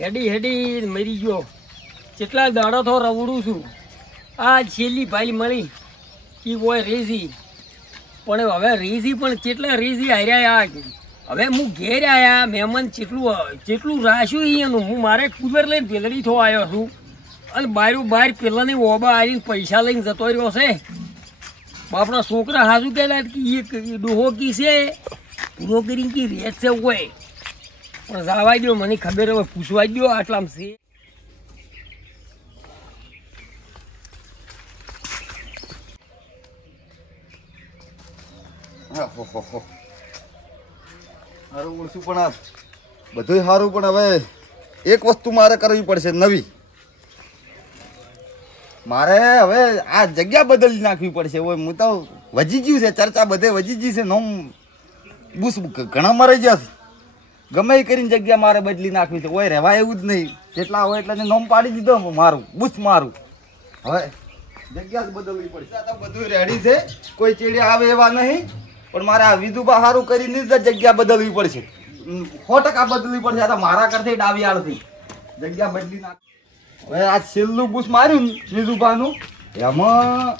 હેડી હેડી મરી ગયો. કેટલા દાડો તો રવડું છું. આ છેલ્લી ભાઈ મળી કે હોય રેઝી, પણ હવે રેઝી પણ કેટલા રેઝી હાર્યા. હવે હું ઘેર આવ્યા મહેમાન જેટલું રાખ્યું એનું હું મારે કુદર લઈને પેલડી થો આવ્યો છું અને બહાર પેલાની ઓબા આવીને પૈસા લઈને જતો રહ્યો છે. બાપના છોકરા હાજુ કહેલા કે એ ડોહો કી છે પૂરો કરીને કી રેત છે હોય, પણ જવા દો મને ખબર હવે પૂછવા દો આટલામાં છે. સારું ઓળશું પણ આ બધું સારું, પણ હવે એક વસ્તુ મારે કરવી પડશે નવી. મારે હવે આ જગ્યા બદલી નાખવી પડશે. હું તો વજી ગયું છે, ચર્ચા બધે વજી ગઈ છે. નોમ બુસ ઘણા મરાઈ ગયા છે. ગમે એ કરીને જગ્યા મારે બદલી નાખવી છે. ઓય રહેવાય એવું જ નહીં. જેટલા હોય એટલે નોમ પાડી દીધો મારું બુસ મારું. હવે જગ્યા જ બદલવી પડશે. આ તો બધું રેડી છે, કોઈ ચીડે આવે એવા નહીં, પણ મારે આ વિધુબા સારું કરીને જ જગ્યા બદલવી પડશે. 100% બદલવી પડશે. આ તો મારા કરતી ડાવિયાળથી જગ્યા બદલી નાખ. હવે આ છેલ્લું બુસ માર્યું ને વિધુબાનું, એમાં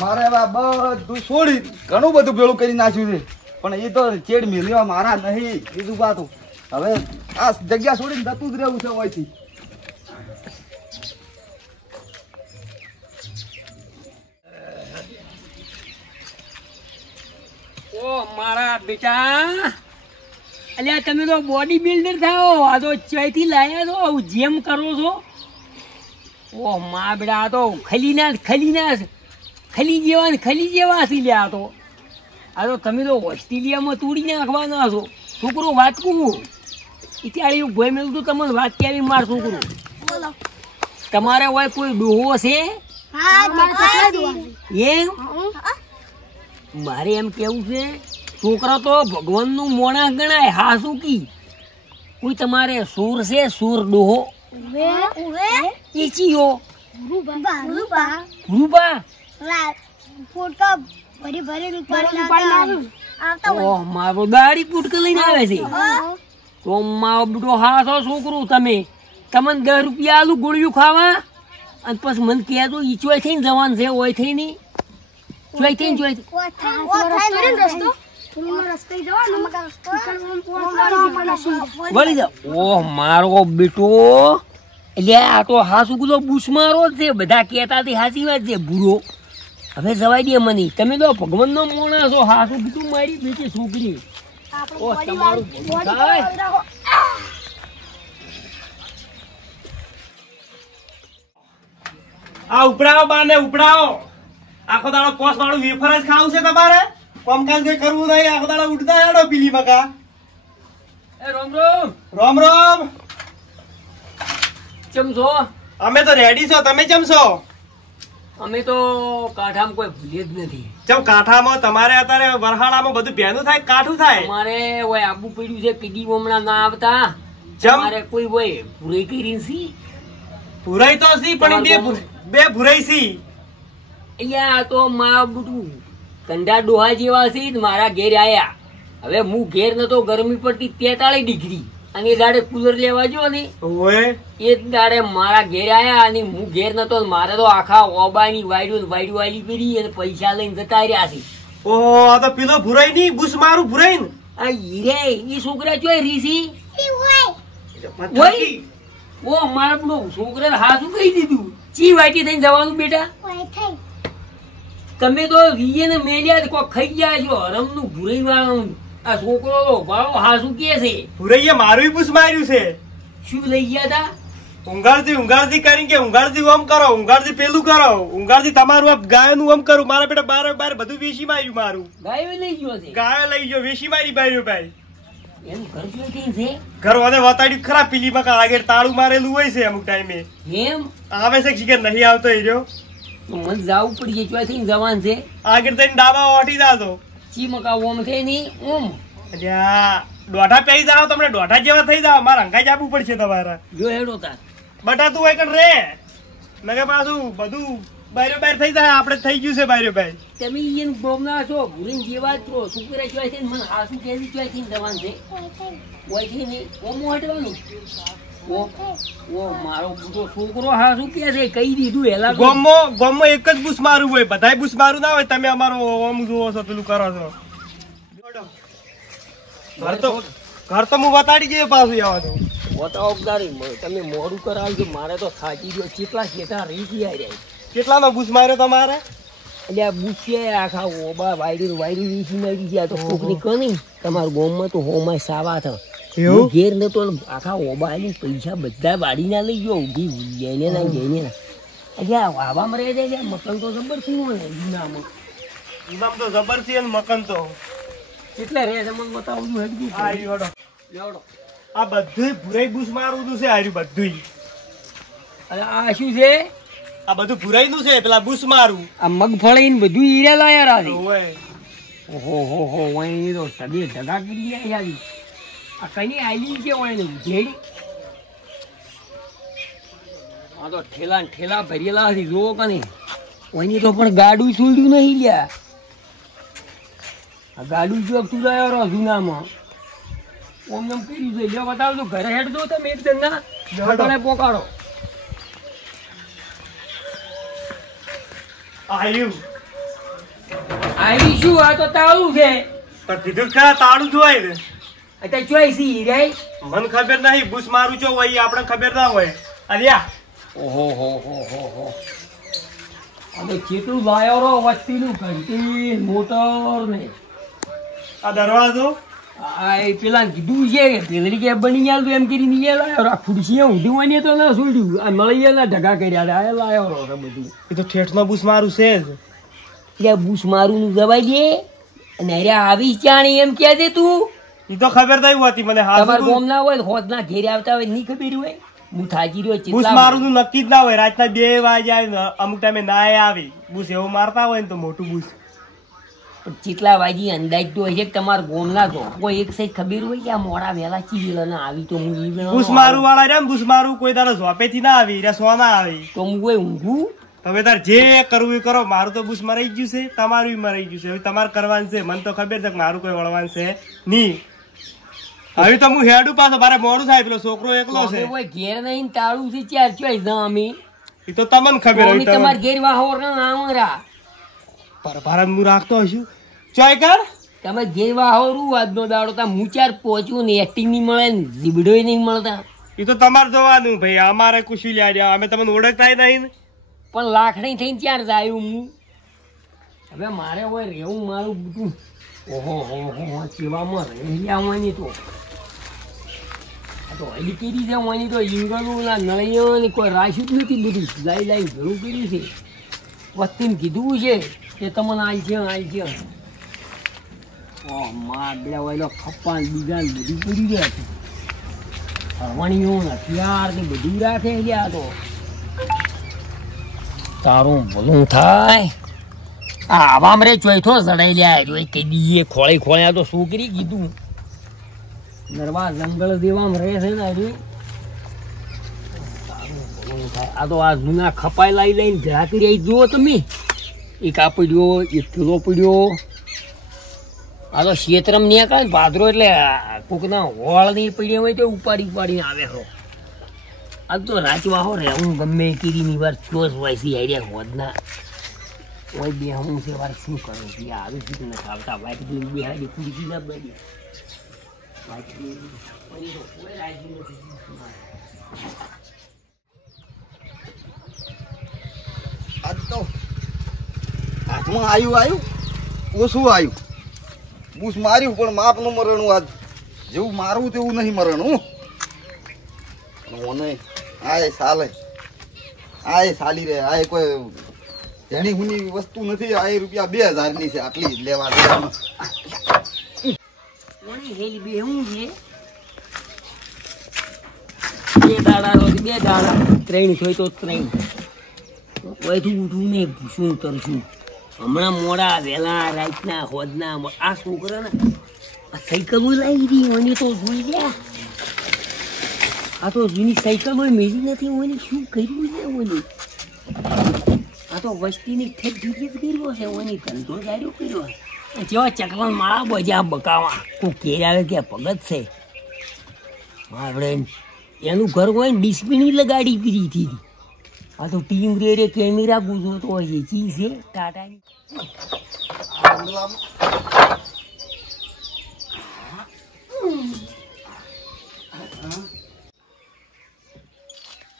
મારે હવે બધું છોડી ઘણું બધું ભેળું કરી નાખ્યું છે, પણ એ તો ચેડ મેળવા મારા નહીં વિધુબા. તો હવે આ જગ્યા છોડીને જતું જ રહેવું છે હોયથી. ઓ મારા બેટા, અલ્યા તમે તો બોડી બિલ્ડર થાઓ. આ તો ચયથી લાયા છો, જેમ કરો છો. ઓ મા બેટા, આ તો ખલી જેવા હસી લે. આ તો તમે તો ઓસ્ટ્રેલિયામાં તોડી નાખવાના છો. છોકરો વાત કહું ત્યારે ભય મેળવું તો તમને વાત કેવી માર છોકરો. તમારે હોય કોઈ ડોહો છે એમ? મારે એમ કેવું છે, છોકરા તો ભગવાનનું મોણા ગણાય. હા શું કી કોઈ તમારે સુર છે? સુર ડોહો એચીયો રૂબા મારો દાડી પુટક લઈને આવે છે. તો મારો બેટો હાથો છોકરો, તમને 10 રૂપિયા આલુ ગોળિયું ખાવા અને પછી મને કહેજો ઈચોય થઈને જવાનું છે. હોય થઈ નહીં ઓહ મારો બેટો, એટલે આ તો હાસુ કુદો બુસમારો જ છે. બધા કહેતા હતી હાચી વાત છે ભૂરો. હવે જવાય દે મને, તમે તો ભગવાન નો મોણા છો. હાસુ કીધું મારી બેટી છોકરી. તમારું આ ઉપડાવો બાને ઉપડાવો. આખો દાડો કોસ વાળું વેફર જ ખાવું છે તમારે? કામકાજ કઈ કરવું નહીં. આખો દાડો ઉડતા હેડો પીલી મકા. રોમ રોમ રોમ રોમ. ચમ છો? અમે તો રેડી છો, તમે ચમ છો? અમે તો કાંઠામાં કોઈ ભૂલી જ નથી. ચમ કાંઠામાં તમારે અત્યારે વરહાળામાં બધું ભેનું થાય કાઠું થાય? અમારે હોય આબુ પડ્યું છે. કીડી હમણાં ના આવતા. અમારે કોઈ હોય પૂરી કરી છે. ભૂરાઈ તો સી, પણ બે ભૂરાઈ સી. અહીંયા તો મારા બુટું કંડા ડોહા જેવા છે. મારા ઘેર આયા. હવે હું ઘેર નતો, ગરમી પડતી 43 ડિગ્રી, અને એ દાડે કુલર લેવા જો ને એ દાડે મારા ઘેર આયા અને હું ઘેર નતો. મારે તો આખા ઓબાની વાયડું વાયલી પીડી અને પૈસા લઈને જતા રહ્યા છે. ઓહો, આ તો પેલો ભૂરાઈ ની બુસ મારું ભૂરાઈ ને આ હીરે એ છોકરા ચોય રીસી ઓ મારા પેલો છોકરા હાથું કહી દીધું. ચી વાટી થઈને જવાનું બેટા? તમે તો રીએ ને મેલ્યા કોઈ ખાઈ ગયા છો. હરમનું ભૂરાઈ વાળું આ છોકરો તો ભાડો હાસુ કે છે. ભૂરાઈએ મારું બુસ માર્યું છે. શું લઈ ગયા હતા? ઊંઘાડથી કરીને કે ઊંઘાડથી ઓમ કરો, ઊંઘાડથી પેલું કરો, ઊંઘાડથી તમારું આ ગાયનું ઓમ કરું. મારા બેટા બાર બધું વેચી માર્યું. મારું ગાયો લઈ ગયો છે. ગાયો લઈ ગયો, વેચી મારી ભાઈ. એનું ઘર શું છે? ઘર વાને વતાડ્યું ખરા. પીલી મકા આગળ તાળું મારેલું હોય છે. અમુક ટાઈમે એમ આવે છે કે નહીં આવતો એ રહ્યો. મને જવું પડી ચોય થઈને જવાન છે. આગળ થઈને ડાબા ઓઠી જાતો. ચી મકા ઓમ થઈ ની ઓમ દોઢા પહેરી જાવ, તમને દોઢા જેવા થઈ જાવ. મારે અંગાઈ જ આપવું પડશે તમારે. જો હેડો તાર બટા તું હોય રે નકે પાછું બધું બાયરો બાર થઈ જાય. આપણે થઈ ગયું છે બાયરો બાર. તમે ઈન ગોમના છો, ભૂરીન જેવા જ છો. સુકરા ચોય થઈને મને હાસુ કેવી ચોય થઈને જવાન છે. ઓય થી ની ઓમ હટવાનું ઓ મારો મોટો છોકરો હા શું કે છે કહી દીધું હેલા તો. ગોમમાં એક જ બૂસ મારું હોય, બધાય બૂસ મારું ના હોય. તમે અમારો ઓમ જુઓ છો, પેલું કરો છો. ઘર તો હું બતાડી ગયો પાછું આવા તો. બતાવો તારી તમે મોડું કરાવજો, મારે તો થાકી ગયો. કેટલા શેઠા રીસી આવી કેટલાનો બૂસ માર્યો તમારે? એટલે આ બુસિયા આખા ઓબા વાયડી રીસી નાખી છે. આ તો કોકની કની તમારા ગામમાં તો હોમાં સાવા થા એવું ઘેર નતો આખા ઓબા આલી પૈસા બધા વાડી ના લઈ ગયો ઊભી જઈને ના એટલે વાવામાં રહે જાય મકન તો જબર શું હોય જૂનામાં ઇનામ તો જબર છે ને મકન તો કેટલા રહે છે મને બતાવજો હેડું આ ઈવડો આ બધું ભુરાઈ બૂસ મારવું છે. આર્યું બધું અરે આ શું છે? આ બધું ભુરાઈ નું છે, પેલા બૂસ મારું આ મગફળી ને બધું હીરા લાયા રાધી. ઓય ઓહો વહી તો તબે ઢગા કરી આવી. આ કઈ આલી છે વહી ઉજેડી. આ તો ઠેલા ને ઠેલા ભરેલા હતી જોવો કને. વહી તો પણ ગાડું છોડ્યું નહીં લ્યા. આ ગાડું જો તું લાયો રો જૂનામાં ઓમ નમ કર્યું છે. લ્યો બતાવજો ઘરે હેડ દો તમે એક જણ ના પોકાડો. આયુ આવી શું? આ તો તાળું છે. પણ કીધું કે તાળું જોવાય ને. અત્યારે ચોઈસી હીરાઈ. મને ખબર નહીં બૂસ મારું છો હોય આપણે ખબર ના હોય. અલ્યા ઓહો અને કેટલું લાયો રો વસ્તીનું ઘંટી મોટર ને આ દરવાજો આ એ પેલા કીધું છે કે પેલી કે બની ગયા તો એમ કરીને એ લાયો રો. આ ખુરશી ઊંધી હોય તો ના છોડ્યું. આ મળી ના ઢગા કર્યા આ લાયો રો બધું. એ તો ઠેઠનો બૂસ મારું છે જ. એટલે બુશ મારું નું જવાય દે અને અરે આવી જાણી એમ કે દે તું. એ તો ખબર થઈ હોતી મને. તમારે ગોમ ના હોય હોદ ના ઘેરે આવતા હોય નહીં ખબર હોય. હું થાકી રહ્યો બૂસ મારું નું નક્કી જ ના હોય. રાતના 2 વાગે આવે ને અમુક ટાઈમે ના આવી બૂસ એવું મારતા હોય ને તો મોટું બૂસ. પણ ચેટલા વાગી અંદાજ તો હોય છે કે તમારે ગોમ ના તો કોઈ એક સાઈડ ખબર હોય કે આ મોડા વહેલા ચીવેલા ના આવી તો હું બૂસ મારું વાળા રે બૂસ મારું કોઈ તારો ઝોપેથી ના આવી રે સો ના આવી તો હું કોઈ ઊંઘું. તમે તાર જે કરવું એ કરો. મારું તો બૂસ મરાઈ ગયું છે, તમારું મરાઈ ગયું છે. હવે તમારે કરવાનું છે. મને તો ખબર છે કે મારું કોઈ વળવાનું છે નહીં. હવે તો હું હેડું પાછો મારે મોડું થાય. પેલો છોકરો એકલો છે ઘેર નહીં તાળું છે ચાર ચોઈ અમે એ તો તમને ખબર. તમારે ઘેર વાહો આવરા પર ભારત હું રાખતો હશું ચોય કર તમે ઘેર વાહો રૂ આજનો દાડો તા હું ચાર પહોંચ્યું ને એક્ટિંગ નહીં મળે ને જીબડો નહીં મળતા. એ તો તમારે જોવાનું ભાઈ. અમારે કુશી લ્યા અમે તમને ઓળખતા નહીં ને. પણ લાખણી થઈને ચાર જાય હું. હવે મારે હોય રહેવું મારું બધું. ઓહો સેવામાં રહી આવવાની તો હજી કરી છે વાની તો ઈંગલું ના નળિયો ને કોઈ રાખ્યું જ નથી. બધું લાઈ ઘણું કર્યું છે. વસ્તીને કીધું છે કે તમને આલ છે માં પેલા વાયલો ખપ્પા બીજા બધું પડી ગયા છે. હરવણીઓ હથિયાર ને બધું રાખે ગયા તો તારું ભલું થાય. આવામ રે ચોથો ચડાઈ લ્યા કઈ દીએ ખોળે આ તો છોકરી કીધું નરવા જંગલ દેવામ રહે છે ને આ તો આ જૂના ખપાઈ લઈને ઝાકી રહી જુઓ તમે. એક આ પડ્યો એક કિલો પડ્યો. આ તો ક્ષેત્રમ નહીં કાંઈ ભાદરો એટલે કોકના હોળ નહીં પડ્યા હોય તો ઉપાડીને આવે હો. આ તો રાચવાહો રે હું ગમે કીરીની વાર ચોસ હોય છે આઈડિયા હોદના હોય બે હું છે વાર શું કરું છે આવી છે ને ખાવતા વાઈટ બે હાડી ખુરશી ના બની આજ તો હાથમાં આવ્યું ઓછું આવ્યું. બૂસ માર્યું પણ માપનું મરણું. આજ જેવું મારવું તેવું નહીં મરણું. મને આય ચાલે આય ચાલી રહે. આય કોઈ જેની હુની વસ્તુ નથી. આ રૂપિયા 2000 ની છે. આટલી જ લેવા દેવામાં. બે દાડા ત્રણ થોય તો ત્રણ કોઈથી ઉઠવું નહીં. શું કરશું હમણાં મોડા વહેલા રાતના હોદના આ છોકરા ને આ સાયકલો લાવી હતી ઓની તો જોઈ ગયા. આ તો જૂની સાયકલો મેળી નથી ઓની શું કર્યું છે ઓની. આ તો વસ્તીની ઠેક જુદી જ કર્યો છે ઓની ધંધો ગાડ્યો કર્યો. જેવા ચકલા માળા બજા બકાવા કોઈ ઘેર આવે કે ભગત છે આપણે એનું ઘર હોય ને ડિસ્પિની લગાડી પીધી હતી. આ તો ટીમ રેડે કેમેરા ગુજો તો હોય છે ચી છે ટાટાની.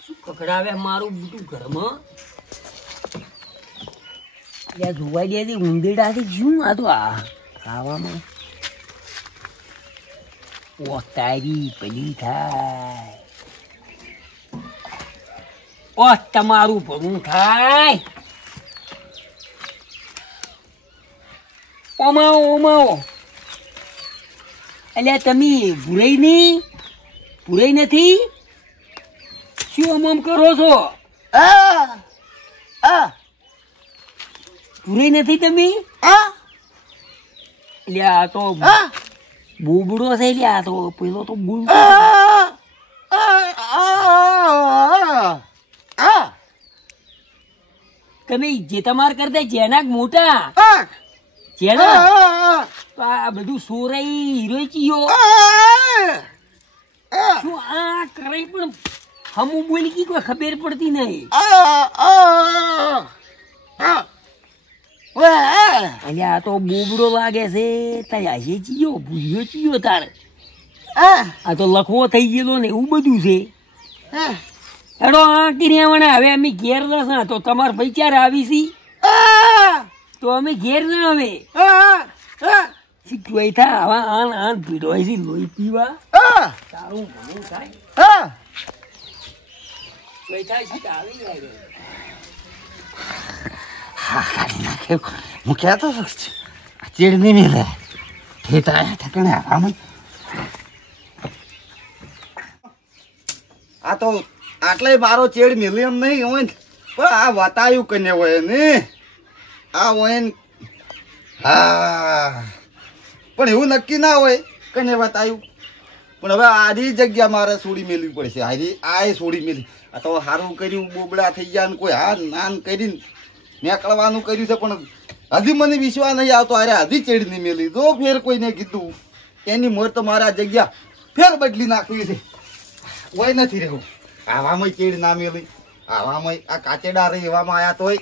શું પકડાવે મારું બુટું ઘરમાં ત્યાં જોવાઈ દે ઊંધેડાથી શું આ તો આવામાં ઓ તારી પેલી થાય ઓ તમારું ભલું થાય. ઓમાઓ ઓમાઓ એટલે તમે ભૂરાઈ નથી શું આમ કરો છો? ભૂરાઈ નથી તમે? એટલે આ તો બોબડો છે. એટલે આ તો પેલો તો બોલ તમે જે તમાર કરતા જેના મોટા જેના તો આ બધું સોરાઈ હીરોચીઓ શું આ કરે પણ હમું બોલી કી કોઈ ખબર પડતી નહીં. એટલે આ તો બોબડો લાગે છે. તારે ચીયો ભૂલ્યો ચીયો તારે આ તો લખવો થઈ ગયેલો ને એવું બધું છે. હેડો આ કિરિયાવાના હવે અમે ઘેર ના તો તમાર ભાઈ ક્યારે આવી તો અમે ઘેર ના આવે શીખવાય થા આવા આન આન ભીડવાય છે લોહી પીવા તારું ભલું થાય. હું કહેતો ચેડની મેલે ઠેઠા ઠેકણે આરામ. આ તો આટલે મારો ચેડ મેલી એમ નહીં હોય ને પણ આ વતાયું કને હોય ને આ હોય ને હા પણ એવું નક્કી ના હોય કને વતાયું. પણ હવે આધી જગ્યા મારે છોડી મેળવી પડશે. આ છોડી મેળવી આ તો સારું કર્યું બોબડા થઈ ગયા ને કોઈ હા નાન કરીને નીકળવાનું કર્યું છે પણ હજી મને વિશ્વાસ નહીં આવતો. અરે હજી ચેડ નહીં મેળવી જો ફેર કોઈને કીધું એની મોર તો મારા જગ્યા ફેર બદલી નાખવી છે. કોઈ નથી રહેવું આવામાં ચેડ ના મેળવી આવામાં આ કાચેડા રહી એવામાં આવ્યા તોય